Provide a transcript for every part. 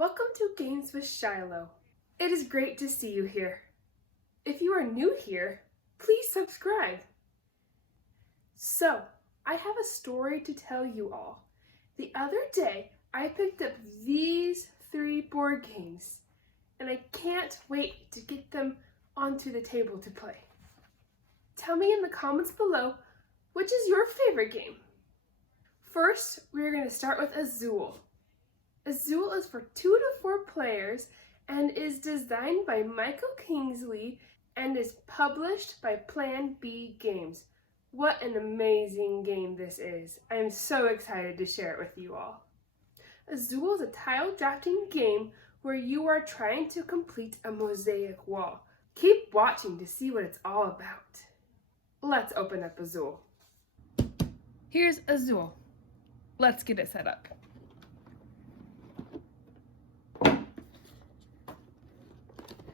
Welcome to Games with Shiloh. It is great to see you here. If you are new here, please subscribe. So, I have a story to tell you all. The other day, I picked up these 3 board games, and I can't wait to get them onto the table to play. Tell me in the comments below, which is your favorite game? First, we're going to start with Azul. Azul is for 2 to 4 players and is designed by Michael Kingsley and is published by Plan B Games. What an amazing game this is. I am so excited to share it with you all. Azul is a tile drafting game where you are trying to complete a mosaic wall. Keep watching to see what it's all about. Let's open up Azul. Here's Azul. Let's get it set up.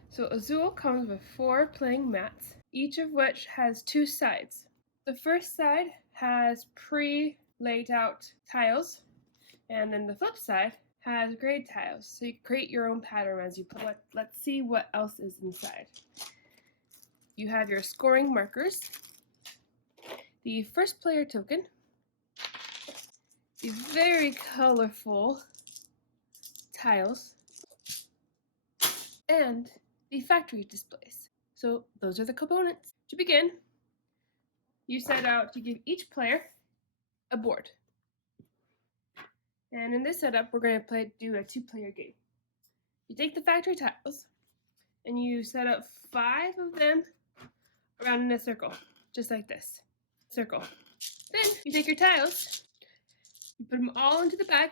So Azul comes with 4 playing mats, each of which has 2 sides. The first side has pre-laid out tiles, and then the flip side has grade tiles. So you create your own pattern as you play. Let's see what else is inside. You have your scoring markers, the first player token, the very colorful tiles, and the factory displays. So those are the components. To begin, you set out to give each player a board. And in this setup, we're going to do a 2-player game. You take the factory tiles and you set up 5 of them around in a circle, just like this. Circle. Then you take your tiles, you put them all into the bag,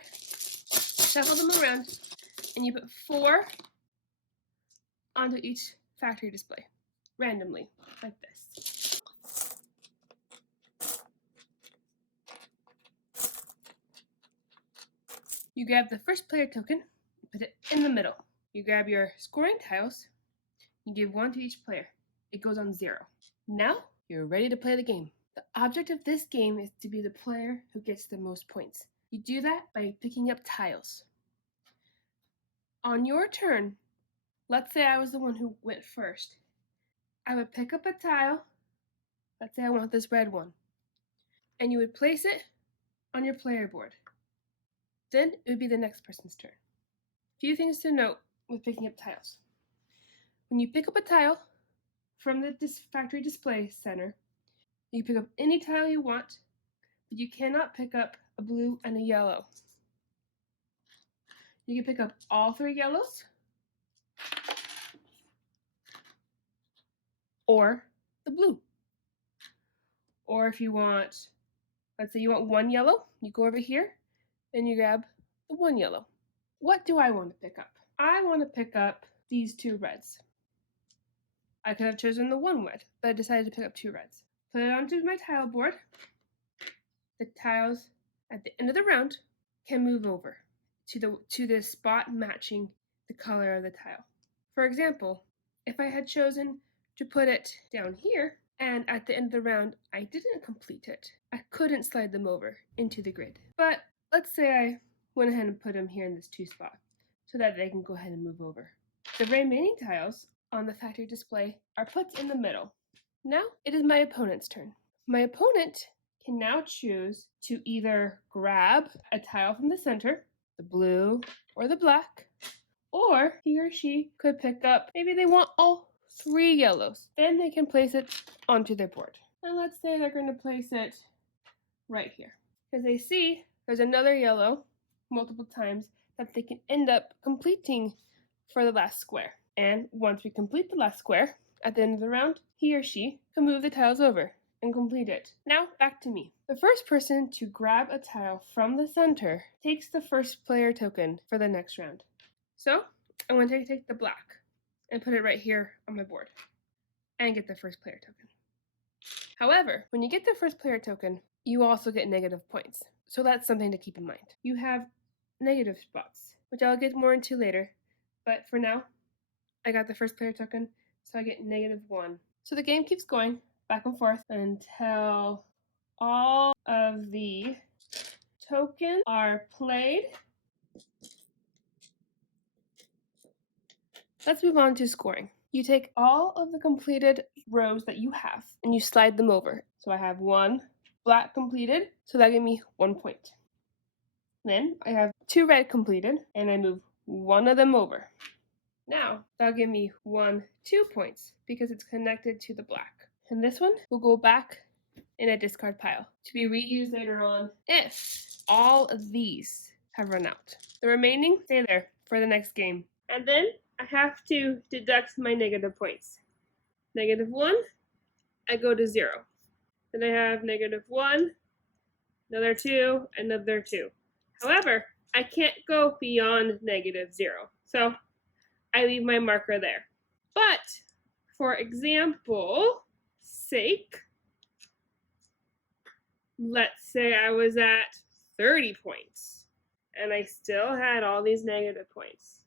shuffle them around, and you put 4 onto each factory display, randomly, like this. You grab the first player token, and put it in the middle. You grab your scoring tiles, you give 1 to each player. It goes on 0. Now, you're ready to play the game. The object of this game is to be the player who gets the most points. You do that by picking up tiles. On your turn, let's say I was the one who went first. I would pick up a tile. Let's say I want this red one. And you would place it on your player board. Then it would be the next person's turn. Few things to note with picking up tiles. When you pick up a tile from the factory display center, you pick up any tile you want, but you cannot pick up a blue and a yellow. You can pick up all 3 yellows, or the blue. Or if you want, let's say you want 1 yellow, you go over here and you grab the 1 yellow. What do I want to pick up? I want to pick up these 2 reds. I could have chosen the 1 red, but I decided to pick up 2 reds. Put it onto my tile board. The tiles at the end of the round can move over to the spot matching the color of the tile. For example, if I had chosen to put it down here, and at the end of the round I didn't complete it, I couldn't slide them over into the grid. But let's say I went ahead and put them here in this 2 spot so that they can go ahead and move over. The remaining tiles on the factory display are put in the middle. Now it is my opponent's turn. My opponent can now choose to either grab a tile from the center, the blue or the black, or he or she could pick up, maybe they want all 3 yellows. Then they can place it onto their board. And let's say they're going to place it right here. Because they see there's another yellow multiple times that they can end up completing for the last square. And once we complete the last square, at the end of the round, he or she can move the tiles over and complete it. Now, back to me. The first person to grab a tile from the center takes the first player token for the next round. So, I'm going to take the black and put it right here on my board and get the first player token. However, when you get the first player token, you also get negative points. So that's something to keep in mind. You have negative spots, which I'll get more into later. But for now, I got the first player token, so I get -1. So the game keeps going back and forth until all of the tokens are played Let's move on to scoring. You take all of the completed rows that you have and you slide them over. So I have one black completed, so that gave me 1 point. Then I have 2 red completed and I move one of them over. Now that'll give me 2 points because it's connected to the black. And this one will go back in a discard pile to be reused later on if all of these have run out. The remaining stay there for the next game. And then I have to deduct my negative points. -1, I go to 0. Then I have -1, another 2, another 2. However, I can't go beyond -0. So I leave my marker there. But for example sake, let's say I was at 30 points and I still had all these negative points.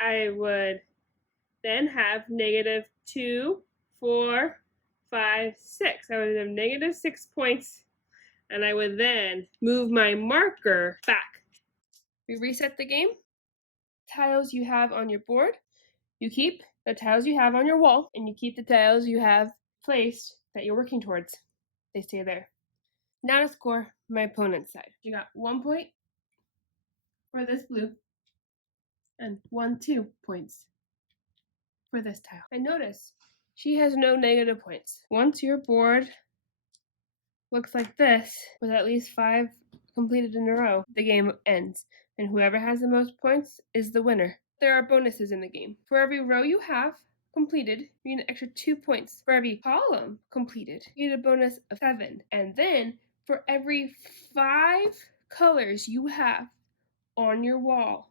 I would then have -2, 4, 5, 6. I would have -6 points, and I would then move my marker back. We reset the game. Tiles you have on your board, you keep the tiles you have on your wall, and you keep the tiles you have placed that you're working towards. They stay there. Now to score my opponent's side. You got 1 point for this blue, and 2 points for this tile. And notice, she has no negative points. Once your board looks like this, with at least 5 completed in a row, the game ends, and whoever has the most points is the winner. There are bonuses in the game. For every row you have completed, you get an extra 2 points. For every column completed, you get a bonus of 7. And then, for every 5 colors you have on your wall,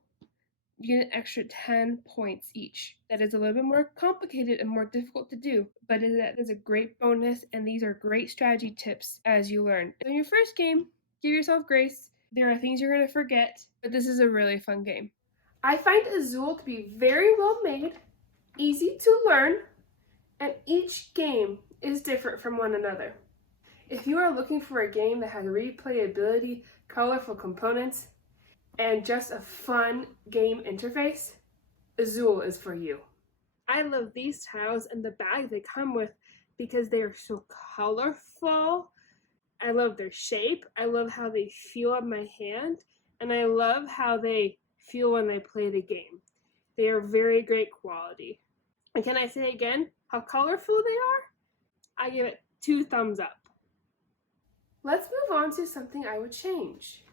you get an extra 10 points each. That is a little bit more complicated and more difficult to do, but that is a great bonus, and these are great strategy tips as you learn. In your first game, give yourself grace. There are things you're going to forget, but this is a really fun game. I find Azul to be very well made, easy to learn, and each game is different from one another. If you are looking for a game that has replayability, colorful components, and just a fun game interface, Azul is for you. I love these tiles and the bag they come with because they are so colorful. I love their shape. I love how they feel on my hand. And I love how they feel when I play the game. They are very great quality. And can I say again how colorful they are? I give it 2 thumbs up. Let's move on to something I would change.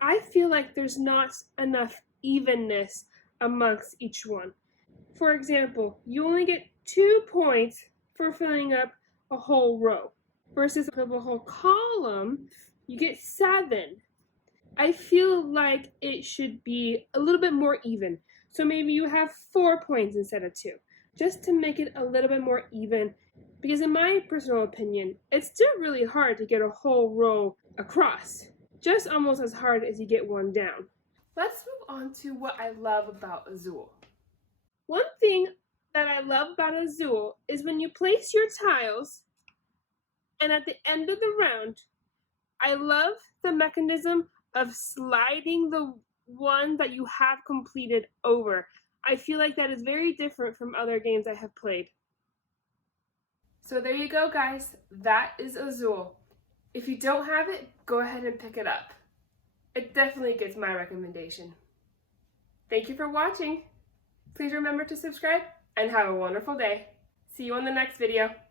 I feel like there's not enough evenness amongst each one. For example, you only get 2 points for filling up a whole row, versus for a whole column, you get 7. I feel like it should be a little bit more even. So maybe you have 4 points instead of 2, just to make it a little bit more even. Because in my personal opinion, it's still really hard to get a whole row across. Just almost as hard as you get one down. Let's move on to what I love about Azul. One thing that I love about Azul is when you place your tiles, and at the end of the round, I love the mechanism of sliding the one that you have completed over. I feel like that is very different from other games I have played. So there you go, guys. That is Azul. If you don't have it, go ahead and pick it up. It definitely gets my recommendation. Thank you for watching. Please remember to subscribe and have a wonderful day. See you on the next video.